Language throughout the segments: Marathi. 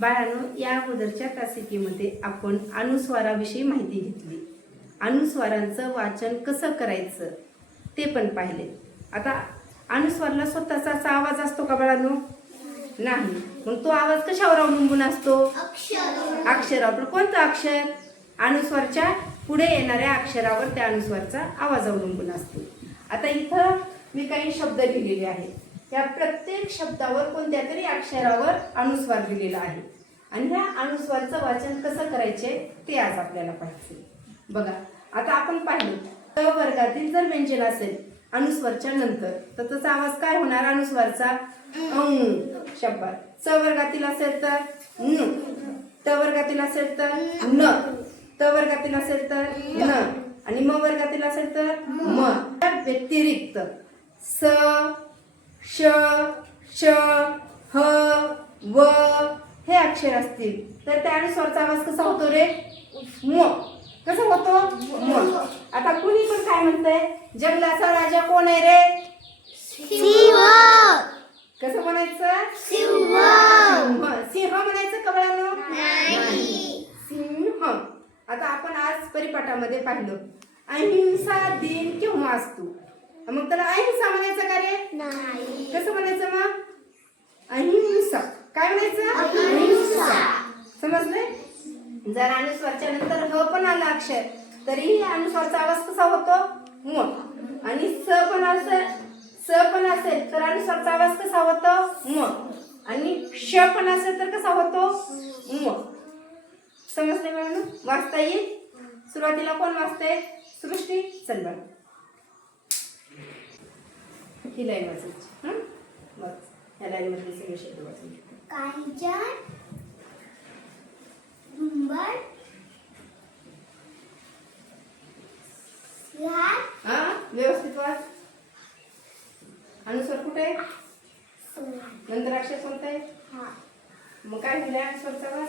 बाळांनो, या अगोदरच्या तासिकेमध्ये आपण अनुस्वाराविषयी माहिती घेतली. अनुस्वारांचं वाचन कसं करायचं ते पण पाहिले. आता अनुस्वारला स्वतःचा आवाज असतो का बाळांनो? नाही. मग तो आवाज कशावर अवलंबून असतो? अक्षरावर. कोणतं अक्षर? अनुस्वारच्या पुढे येणाऱ्या अक्षरावर त्या अनुस्वारचा आवाज अवलंबून असतो. आता इथं मी काही शब्द लिहिलेले आहेत. त्या प्रत्येक शब्दावर कोणत्या तरी अक्षरावर अनुस्वार दिलेला आहे आणि ह्या अनुस्वारचं वाचन कसं करायचे ते आज आपल्याला पाहिजे. बघा, आता आपण पाहिलं क वर्गातील जर व्यंजन असेल अनुस्वारच्या नंतर तर त्याचा आवाज काय होणार? अनुस्वारचा शब्द. च वर्गातील असेल तर न, ट वर्गातील असेल तर न, त वर्गातील असेल तर न आणि म वर्गातील असेल तर म. त्या व्यतिरिक्त स, श, श, ह, व हे अक्षर असतील तर त्या अनुस्वारचा आवाज कसा होतो रे? म. कसा होतो? म. आता कुणी पण काय म्हणतंय? जंगलाचा राजा कोण आहे रे? सिंह. कसं म्हणायचं? सिंह. सिंह म्हणायचं का बाळांनो? नाही. सिंह. आता आपण आज परिपाठामध्ये पाहिलं अहिंसा दिन केव्हा असतो? मग त्याला अहिंसा म्हणायचं का रे? नाही. कसं म्हणायचं मग? अहिंसा. काय म्हणायचं? अहिंसा. समजले? जर अनुस्वारच्या नंतर ह पण आला अक्षर तरीही अनुस्वारचा आवाज कसा होतो? म. आणि स पण असेल तर अनुस्वारचा आवाज कसा होतो? म. आणि श पण असेल तर कसा होतो? म. समजले म्हणून? वाचता येईल? सुरुवातीला कोण वाचते? सृष्टी. चल बघ, ही लाईन वाचायची. बस या लाईन मध्ये सगळे शब्द वाचायचे. कांचन, घुंबड, व्यवस्थित वाच. अनुस्वार कुठे? नंतर अक्षर कोणतं आहे? मग काय दिलंय अनुस्वारचा वाच?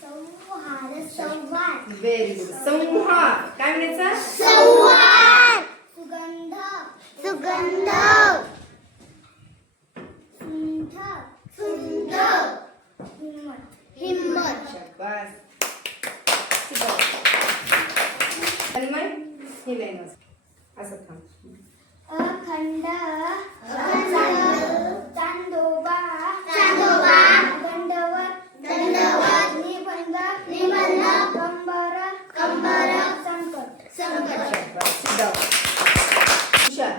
संहार, संवाद. Very good. संहार. काय म्हणायचं? संवाद. सुगंध, सुगंध. सुंठ, सुंठ. हिम्मत, हिम्मत. शाबास. आणि मग ही लाईन वाच. असं थांब. अखंड, अखंड. चांदोबा, चांदोबा. दंडवत, दंडवत. निबंध, निबंध. कंबर, कंबर. संकट, संकट. शाबास. Sit down. हुशार.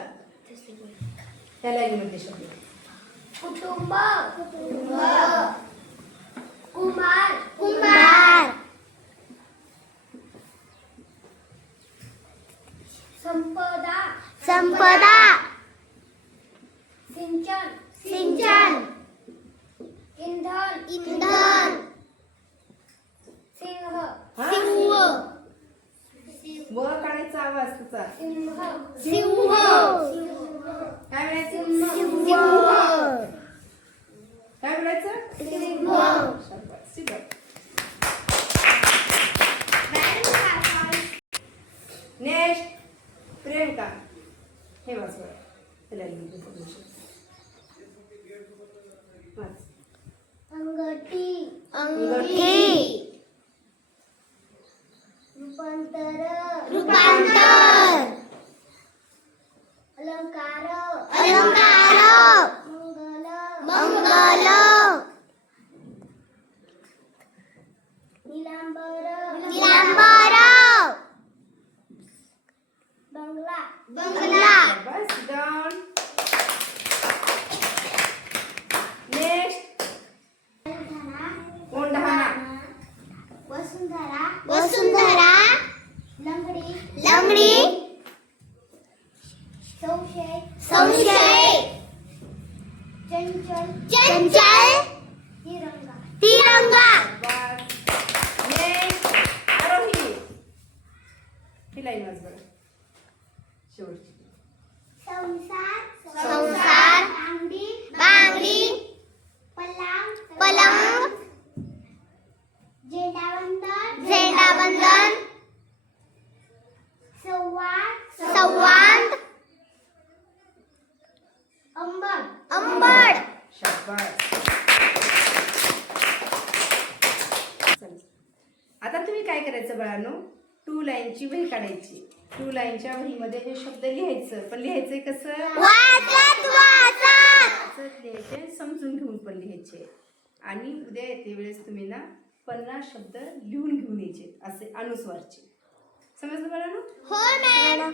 त्या लाईन मध्ये शब्द. कुटुंब, कुटुंब. कुमार, कुमार. संपदा, संपदा. सिंचन, सिंचन. इंधन, इंधन. सिंह, सिंह. व काढायचा आवाज तुझा. सिंह, सिंह. काय म्हणायचं? सिंह. काय म्हणायचं? सिंह. शाबास. Sit down. नेक्स्ट प्रियंका. हे वाच बरं. त्याला लिहिलं परमिशन. वाच. अंगठी, अंगठी. रूपांतर, रूपांतर. अलंकार, अलंकार. मंगल, मंगल. निलांबर, निलांबर. बंगला, बंगला. शाबास. Sit down. नेक्स्ट कोंढाणा. वसुंधरा, वसुंधरा. लंगडी, लंगडी. संशय, संशय. चंचल, चंचल. तिरंगा, तिरंगा. शाबास. नेक्स्ट आरोही. ही लाईन वाच बरं. शेवटची. संसार, संसार. बांगडी, बांगडी. पलंग, पलंग. झेंडावंदन, झेंडावंदन. संवाद, संवाद. अंबड, अंबड. शाबास. करायचं बाळांनो, 2 लाईनची वही काढायची. 2 लाईनच्या वहीमध्ये हे शब्द लिहायचं. पण लिहायचंय कसं? वाचत वाचत वाचत लिहायचे, समजून घेऊन पण लिहायचे. आणि उद्या येते वेळेस तुम्ही ना 50 शब्द लिहून घेऊन यायचे, असे अनुस्वारचे. समजलं बाळांनो? हो मॅडम.